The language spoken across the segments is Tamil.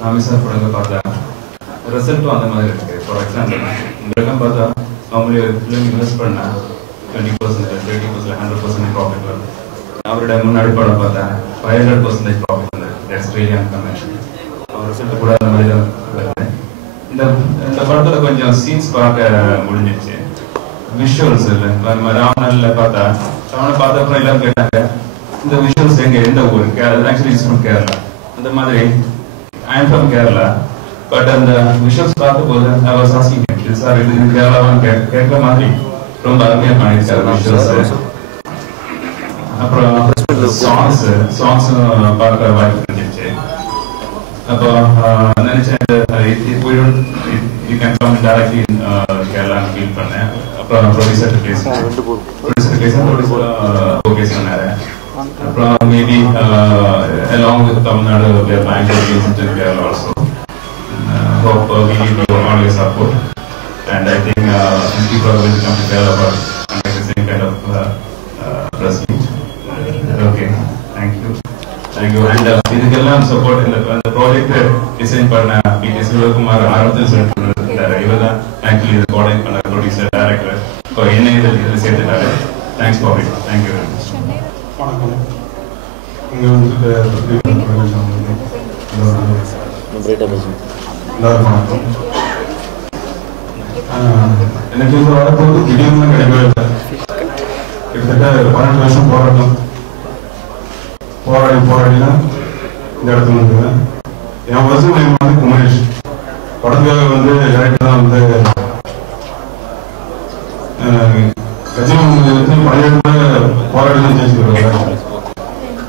சாமி சார் படங்களை பார்த்தா ரிசல்ட்டும் அந்த மாதிரி இருக்கு. ஃபார் எக்ஸாம்பிள் உங்களுக்கும் பார்த்தா அவங்களுடைய ஃபிலிம் இன்வெஸ்ட் பண்ணா 20%, 30%, 100% ப்ராஃபிட் வரும். அவருடைய முன்னாடி படம் பார்த்தா 500% ப்ராஃபிட் வந்து தட்ஸ் ரியலி அன்கன்வென்ஷனல். அவர் ரிசல்ட் கூட அந்த மாதிரி தான் வருது. இந்த படத்துல கொஞ்சம் சீன்ஸ் பார்க்க முடிஞ்சிச்சு. விஷுவல்ஸ் இல்லை ராமநாளில் பார்த்தா ராமனை பார்த்த அப்புறம் எல்லாரும் கேட்டாங்க இந்த விஷுவல்ஸ் எங்க எந்த ஊர்? Actually it's from Kerala. அந்த மாதிரி I am from Kerala. But அந்த விஷுவல்ஸ் பார்க்கும்போது ஐ வாஸ் ஆஸ்கிங் சார் இது கேரளாவான்னு கேட்குற மாதிரி ரொம்ப அருமையாக பண்ணியிருக்காரு விஷுவல்ஸ். அப்புறம் சாங்ஸும் பார்க்க வாய்ப்பு கிடைச்சிருச்சு. அப்போ நினைச்சேன் you can come directly in கேரளான்னு ஃபீல் பண்ணேன். அப்புறம் ப்ரொடியூசர் ஓகே சொன்னாரு. அப்புறம் maybe along with Tamil Nadu we are planning to release it in Kerala also. Hope we need your all your support, and I think people are going to come to Kerala for the same kind of press meet. Okay, thank you. And இதுக்கெல்லாம் சப்போர்ட் இந்த ப்ராஜெக்ட் டிசைன் பண்ண பி.கே. சிவகுமார் ஆரம்பத்தில் சொல்லிட்டு இவர் தான் ஆக்சுவலி இது கோஆர்டினேட் பண்ண ப்ரொடியூசர் டைரக்டர். ஸோ என்ன இதில் சேர்த்துட்டாரு. Thanks for it. Thank you very much. வணக்கம். இங்கே வந்துட்டு எல்லாரும் வணக்கம். எனக்கு இந்த வரப்போது திடீர்னு கிடைக்கவே இல்லை. கிட்டத்தட்ட 12 வருஷம் போராடினா இந்த இடத்துல வந்துருவேன். என் வருஷம் வந்து குமரேஷ் படத்துக்காக வந்து டைரக்டர் தான் வந்து கட்சி பழைய போராடி தான் ஜெயிச்சுக்கிறாங்க.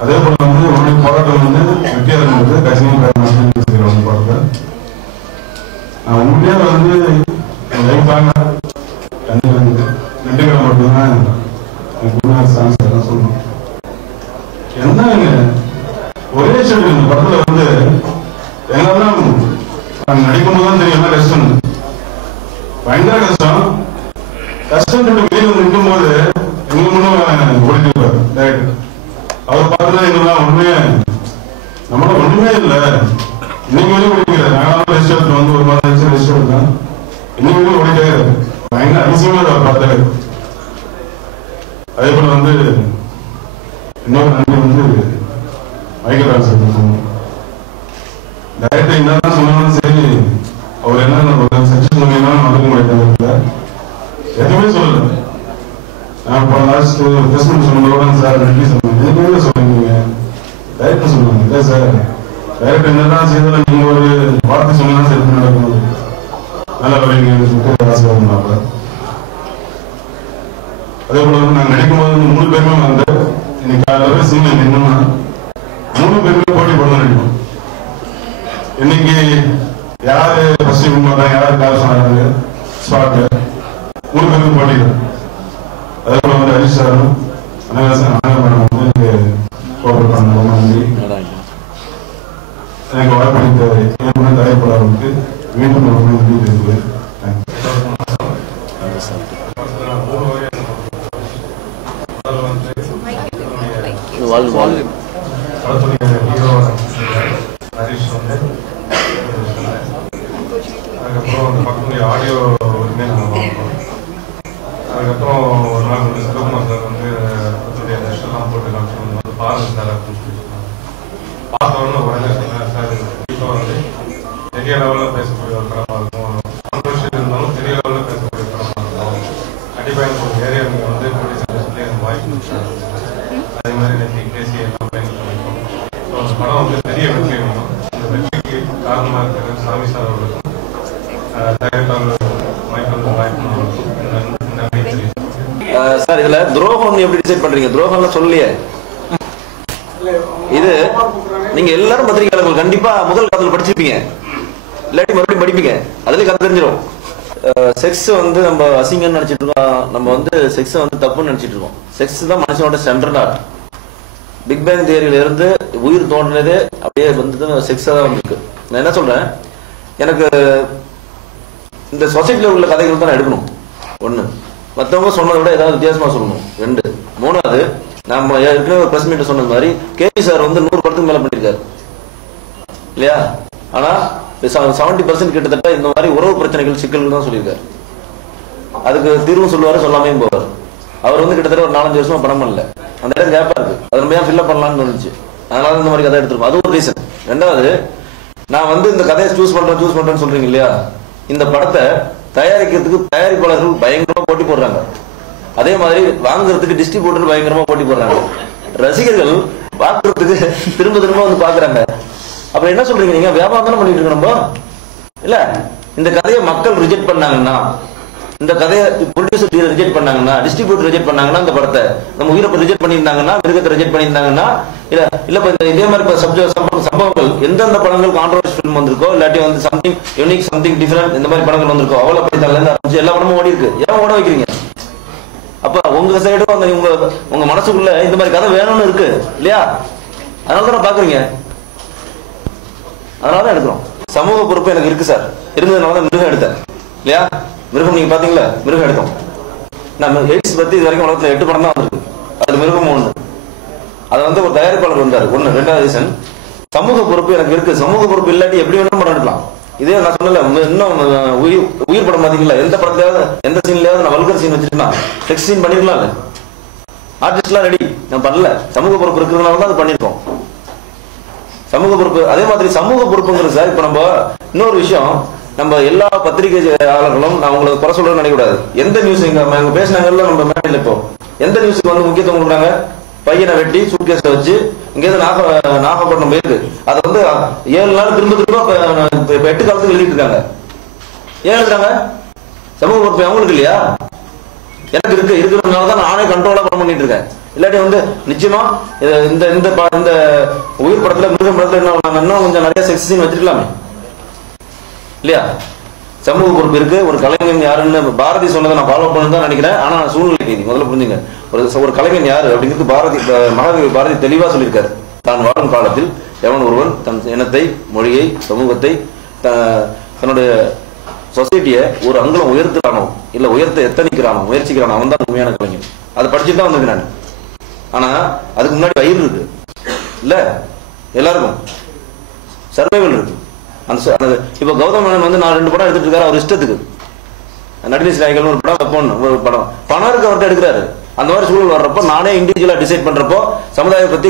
அதே போல வந்து உன்னுடைய போராட்டம் வந்து வெற்றியாளர் வந்து கட்சியும் ஜெயிச்சுக்கிறாங்க படத்தை. நான் உண்மையாக வந்து லைஃபாக ரெண்டு கிழமை மட்டும்தான் எனக்கு சாங்ஸ் எல்லாம் சொல்லணும். என்னங்க ஒரே ஷெட் இந்த படத்துல வந்து எங்கெல்லாம் நடிக்கும்போது தான் தெரியும் என்ன கஷ்டம். பயங்கர கஷ்டம் வெளியில வந்து நிற்கும் போது எங்க முன்னும் ஓடிட்டு டைரக்டர் அவர் பார்த்தா எங்கெல்லாம் ஒண்ணுமே நம்மள ஒண்ணுமே இல்லை. இன்னைக்கு வெளியே ஓடிக்கிறார். நாங்களாம் ரெஸ்டாரண்ட் வந்து ஒரு மாதம் ரெஸ்டாரண்ட் தான் இன்னைக்கு வெளியே ஓடிக்கிறாரு. பயங்கர அதிசயமா அவர் பார்த்தாரு. அதே போல வந்து இன்னொரு நன்றி வந்து மைக்கேல் ராஜ் டைரக்டர் என்னதான் சொன்னாலும் சரி அவர் என்ன சக்சஸ் பண்ணினாலும் நடக்க முடியாது. எதுவுமே சொல்லல. நான் இப்போ லாஸ்ட் பிரஸ்மெண்ட் சொன்னதோட சார் நன்றி சொன்னேன். எதுவுமே சொல்லுங்க டைரக்டர் சொல்லுவாங்க இல்லை சார் டைரக்டர் என்னதான் செய்தாலும் நீங்க ஒரு வார்த்தை சொன்னா சரி நடக்கும் நல்லா வரீங்க ஆசைப்படாம. அதே போல வந்து நாங்கள் நடிக்கும் போது 3 பேருமே வந்து இன்னைக்கு காலையில் சினிமா என்னன்னா 3 பேருமே போட்டி போட்டு நடிப்போம். இன்னைக்கு யாரு ஃபர்ஸ்ட் மாட்டாங்க யாரு காசு ஆனாங்க ஸ்பாட்டு 3 பேருமே போட்டிடுறோம். அதே போல வந்து ஹரிஷ் சாரும் மேடம் வந்து எனக்கு கோஆபரேட் பண்ண ரொம்ப நன்றி. எனக்கு வாய்ப்பு தயாரிப்பாளர்களுக்கு மீண்டும் ரொம்ப நன்றி தெரிவிக்கிறேன். அதுக்கப்புறம் வந்து பக்கத்துடைய ஆடியோ ஒருமே நாங்கள் வாங்கணும். அதுக்கப்புறம் ஒரு நாள் வந்து சிவகுமார் சார் வந்து அதனுடைய நெஷ்டெல்லாம் போட்டு காமிச்சு வந்து பாருங்க சார் அப்படின்னு சொல்லி பார்த்த உடனே உடனே சொன்னார் சார் கண்டிப்பாக வந்து பெரிய லெவலில் பேசக்கூடிய ஒரு படமாக இருக்கும். கான்ட்ரவர்ஷியல் இருந்தாலும் பெரிய லெவலில் பேசக்கூடிய படமாக இருக்கும். கண்டிப்பாக எனக்கு ஒரு ஏரியா நீங்கள் வந்து ப்ரொடியூசர் சொல்லி எனக்கு வாய்ப்பு கொடுத்தாங்க. அதே மாதிரி எனக்கு பேசி எல்லாம் பயன் பண்ணியிருக்கோம். ஸோ அந்த படம் வந்து பெரிய வெற்றி வேணும். இந்த வெற்றிக்கு காரணமாக இருக்கிற சாமி சார் அவர்களுக்கும் சார் இதுல துரோகம் எப்படி டிசைட் பண்றீங்க? துரோகம் சொல்லலையே. இது நீங்க எல்லாரும் பத்திரிகையாளர்கள் கண்டிப்பா முதல் காலத்துல படிச்சிருப்பீங்க, இல்லாட்டி மறுபடியும் படிப்பீங்க. அதுல கதை தெரிஞ்சிடும். செக்ஸ் வந்து நம்ம அசிங்கம்னு நினைச்சிட்டு இருக்கோம். நம்ம வந்து செக்ஸ் வந்து தப்புன்னு நினைச்சிட்டு இருக்கோம். செக்ஸ் தான் மனுஷனோட சென்ட்ரல் ஆர்ட். பிக் பேங் தியரியில இருந்து உயிர் தோன்றினதே அப்படியே வந்து செக்ஸா தான் வந்திருக்கு. நான் என்ன சொல்றேன், எனக்கு இந்த சொசைட்டில உள்ள கதைகள் தான் எடுக்கணும். 1, மற்றவங்க சொன்னதை விட ஏதாவது வித்தியாசமா சொல்லணும். 2, 3வது நம்ம ஏற்கனவே ஒரு பிரஸ் மீட் சொன்னது மாதிரி கேபி சார் வந்து 100 படத்துக்கு மேல பண்ணிருக்காரு இல்லையா? ஆனா 70% கிட்டத்தட்ட இந்த மாதிரி உறவு பிரச்சனைகள் சிக்கல்கள் தான் சொல்லியிருக்காரு. அதுக்கு தீர்வு சொல்லுவாரு, சொல்லாமே போவார். அவர் வந்து கிட்டத்தட்ட ஒரு 4-5 வருஷமா படம் பண்ணல. அந்த இடம் கேப்பா இருக்கு, அதை நம்ம ஏன் ஃபில்அப் பண்ணலாம்னு தோணுச்சு. அதனால இந்த மாதிரி கதை எடுத்துருக்கோம். அது ஒரு ரீசன். ரெண்டாவது, நான் வந்து இந்த கதையை சூஸ் பண்றேன்னு சொல்றீங்க இல்லையா, இந்த படத்தை தயாரிக்கிறதுக்கு தயாரிப்பாளர்கள் பயங்கரமா போட்டி போடுறாங்க. அதே மாதிரி வாங்குறதுக்கு டிஸ்ட்ரிபியூட்டர் பயங்கரமா போட்டி போடுறாங்க. ரசிகர்கள் பாக்குறதுக்கு திரும்ப திரும்ப வந்து பாக்குறாங்க. அப்ப என்ன சொல்றீங்க நீங்க? வியாபாரம் தானே பண்ணிட்டு இருக்கோம் நம்ம இல்ல. இந்த கதையை மக்கள் ரிஜெக்ட் பண்ணாங்கன்னா, இந்த கதையை ப்ரொடியூசர் ரிஜெக்ட் பண்ணாங்கன்னா, டிஸ்ட்ரிபியூட்டர் ரிஜெக்ட் பண்ணாங்கன்னா, இந்த படத்தை நம்ம உயிரை ரிஜெக்ட் பண்ணியிருந்தாங்கன்னா, மிருகத்தை ரிஜெக்ட் பண்ணியிருந்தாங்கன்னா, இல்ல இதே மாதிரி சம்பவங்கள் எந்தெந்த படங்கள் கான்ட்ரோவர்சி ஃபிலிம் வந்திருக்கோ, இல்லாட்டி வந்து சம்திங் யூனிக், சம்திங் டிஃபரெண்ட், இந்த மாதிரி படங்கள் வந்திருக்கோ, அவ்வளவு படித்தால எல்லா படமும் ஓடி இருக்கு. ஏன் ஓட வைக்கிறீங்க? அப்ப உங்க சைடும் அந்த உங்க மனசுக்குள்ள இந்த மாதிரி கதை வேணும்னு இருக்கு இல்லையா? அதனாலதான் பாக்குறீங்க, அதனாலதான் எடுக்கிறோம். சமூக பொறுப்பு எனக்கு இருக்கு சார், இருந்ததுனாலதான் மிருகம் எடுத்தேன் இல்லையா? மிருகம் நீங்க பாத்தீங்களா, மிருகம் எடுத்தோம். நம்ம எய்ட்ஸ் பத்தி இது வரைக்கும் உலகத்துல 8 படம் தான் வந்திருக்கு, அதுல மிருகம் 1. அதை வந்து ஒரு தயாரிப்பாளர் வந்தாரு 1. 2வது ரீசன், சமூக பொறுப்பு எனக்கு இருக்கு. சமூக பொறுப்பு இல்லாட்டி எப்படி வேணும் படம் எடுக்கலாம். இதே நான் சொன்னல, இன்னும் உயிர் படம் பாத்தீங்களா, எந்த படத்தையாவது எந்த சீன்லயாவது நான் வல்கர் சீன் வச்சிருக்கலாம், செக்ஸ் சீன் பண்ணிருக்கலாம். ஆர்டிஸ்ட்லாம் ரெடி, நான் பண்ணல. சமூக பொறுப்பு இருக்கிறதுனால தான் அது பண்ணிருக்கோம். சமூக பொறுப்பு. அதே மாதிரி சமூக பொறுப்புங்கிறது சார், இப்ப நம்ம இன்னொரு விஷயம், நம்ம எல்லா பத்திரிகையாளர்களும் நான் உங்களுக்கு குறை சொல்றேன்னு நினைக்கக்கூடாது. எந்த நியூஸ் இங்க பேசினாங்கல்ல நம்ம மேடையில், இப்போ எந்த நியூஸுக்கு வந்து முக்கியத்துவம் கொடுக்குறாங்க? பையனை வெட்டி சூட்கேஸ்ல வச்சு இங்கேருந்து நாகப்பட்டினம் போயிருக்கு, அதை வந்து 7 நாள் திரும்ப 8 காலத்துக்கு எழுதிட்டு இருக்காங்க. ஏன் எழுதுறாங்க? சமூக பொறுப்பு அவங்களுக்கு இல்லையா? எனக்கு இருக்கிறதுனால தான் நானே கண்ட்ரோலா படம் பண்ணிட்டு இருக்கேன். இல்லாட்டி வந்து நிச்சயமா இந்த இந்த உயிர் படத்துல, மிருகம் படத்துல இன்னும் கொஞ்சம் நிறைய செக்ஸ் சீன் வச்சிருக்கலாமே இல்லையா? சமூக பொறுப்பு இருக்கு. ஒரு கலைஞன் யாருன்னு பாரதி சொன்னதை நான் ஃபாலோ பண்ணு தான் நினைக்கிறேன். ஆனா சூழ்நிலை கைதி முதல்ல புரிஞ்சுங்க. ஒரு கலைஞன் யாரு அப்படிங்கிறது மகாகவி பாரதி தெளிவா சொல்லியிருக்காரு. தான் வாழும் காலத்தில் எவன் ஒருவன் தன் இனத்தை, மொழியை, சமூகத்தை, தன்னுடைய சொசைட்டியை ஒரு அங்குலம் உயர்த்துறானோ, இல்ல உயர்த்த எத்தனிக்கிறானோ, முயற்சிக்கிறானோ, அவன் தான் உண்மையான கலைஞன். அதை படிச்சுட்டு தான் வந்திருக்கேன் நான். ஆனா அதுக்கு முன்னாடி வயிறு இருக்கு இல்ல, எல்லாருக்கும் சர்வைவல் இருக்கு. இப்ப கௌதம் மேனன் வந்து நான் 2 படம் எடுத்துட்டு இருக்காரு அவர் இஷ்டத்துக்கு. நடிகை நாயகன் ஒரு படம், ஒரு படம் பணம் இருக்கு அவர்கிட்ட எடுக்கிறாரு. அந்த மாதிரி சூழல் வர்றப்போ நானே இண்டிவிஜுவலா டிசைட் பண்றப்போ சமுதாயத்தை பத்தி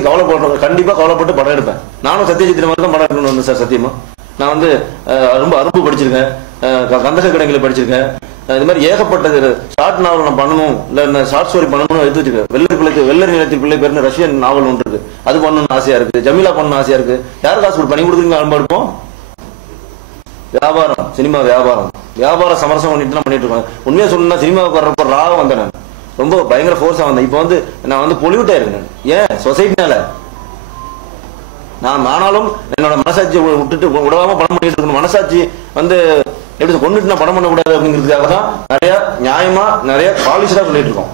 கண்டிப்பா கவலைப்பட்டு படம் எடுப்பேன். நானும் சத்யஜித் மாதிரி தான் படம் எடுக்கணும் வந்து சார். சத்தியமா நான் வந்து ரொம்ப அரும்பு படிச்சிருக்கேன், கந்தக கிடங்களை படிச்சிருக்கேன். இது மாதிரி ஏகப்பட்டது ஷார்ட் நாவல் நான் பண்ணணும், இல்ல ஷார்ட் ஸ்டோரி பண்ணணும்னு எடுத்து வச்சிருக்கேன். வெள்ளரி நிலத்தில் பிள்ளை பேர்னு ரஷ்யன் நாவல் ஒன்று இருக்கு, அது பண்ணணும்னு ஆசையா இருக்கு. ஜமீலா பண்ணணும் ஆசையா இருக்கு. யார் காசு பண்ணி கொடுக்குறீங்க? அரும்பா எடுப்போம். வியாபாரம், சினிமா வியாபார சமரசம் பண்ணிட்டு இருக்கோம். உண்மையா சொல்லணும்னா சினிமாவுக்கு வர்றப்ப ராக வந்தேன் நான், ரொம்ப பயங்கர ஃபோர்ஸா வந்தேன். இப்ப வந்து நான் வந்து பொலியூட் ஆயிருக்கேன். ஏன்? சொசைட்டினால. நானாலும் என்னோட மனசாட்சி விடாம படம் பண்ணிட்டு இருக்கணும். மனசாட்சி வந்து எப்படி கொண்டுட்டு நான் படம் பண்ணக்கூடாது அப்படிங்கிறதுக்காக தான் நிறைய நியாயமா நிறைய பாலிஷா சொல்லிட்டு இருக்கோம்.